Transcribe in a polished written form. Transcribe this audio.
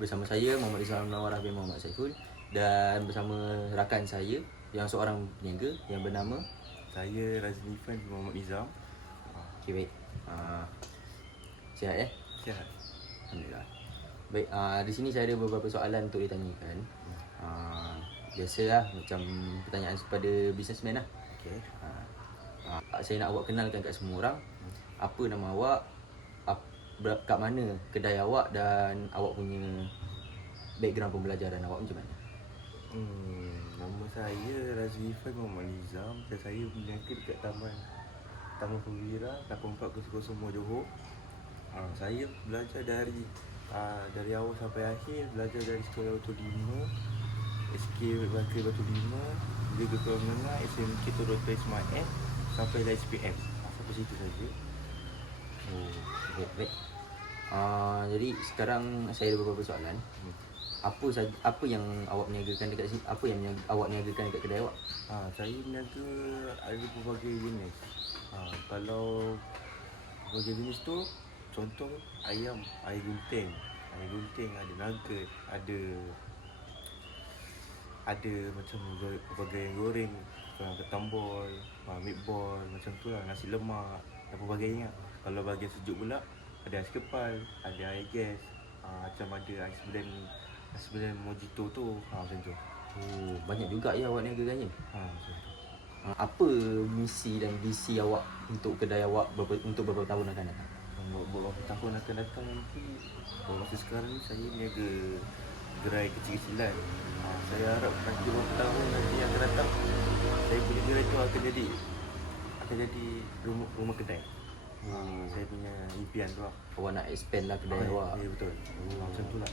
bersama saya Muhammad Rizal Nawar bin Muhammad Saiful, dan bersama rakan saya yang seorang peniaga yang bernama saya Razmi Fan bin Muhammad Nizam. Okay, baik. Sihat ya? Sihat. Alhamdulillah. Baik, di sini saya ada beberapa soalan untuk ditanyakan. Biasalah macam pertanyaan kepada businessman lah. Okey. Saya nak awak kenalkan kat semua orang. Apa nama awak, kat mana kedai awak, dan awak punya background pembelajaran awak macam mana? Nama saya Razmi Fan bin Muhammad Nizam dan saya berniaga dekat Taman Perwira 8400 Johor. Saya belajar dari awal sampai akhir, belajar dari Sekolah Batu 5, SK Bakri Batu 5, Liga Kelas Menengah, SMK Toronto Smart F sampai dah SPM. Sampai situ saja. Baik. Jadi sekarang saya ada beberapa soalan. Apa yang awak niagakan dekat sini? Apa yang awak niagakan dekat kedai awak? Saya berniaga ada pelbagai jenis. Kalau pelbagai jenis tu, contoh ayam, air gunting, ada nugget, ada macam pelbagai yang goreng, ketam ball, meatball, macam tu lah, nasi lemak dan pelbagainya. Kalau bahagian sejuk pula, ada ais kepal, ada air gas, macam ada ais blend mojito tu, macam tu. Banyak juga ya awak niagakan ni. Macam tu. Apa misi dan visi awak untuk kedai awak untuk beberapa tahun akan datang? Beberapa tahun akan datang nanti, masa sekarang ni saya niaga gerai kecil-kecilan. Saya harap nanti beberapa tahun nanti yang akan datang, saya punya gerai tu akan jadi rumah kedai. Saya punya impian tu lah. Awak nak expand lah kedai awak. Ya, betul. Macam tu lah.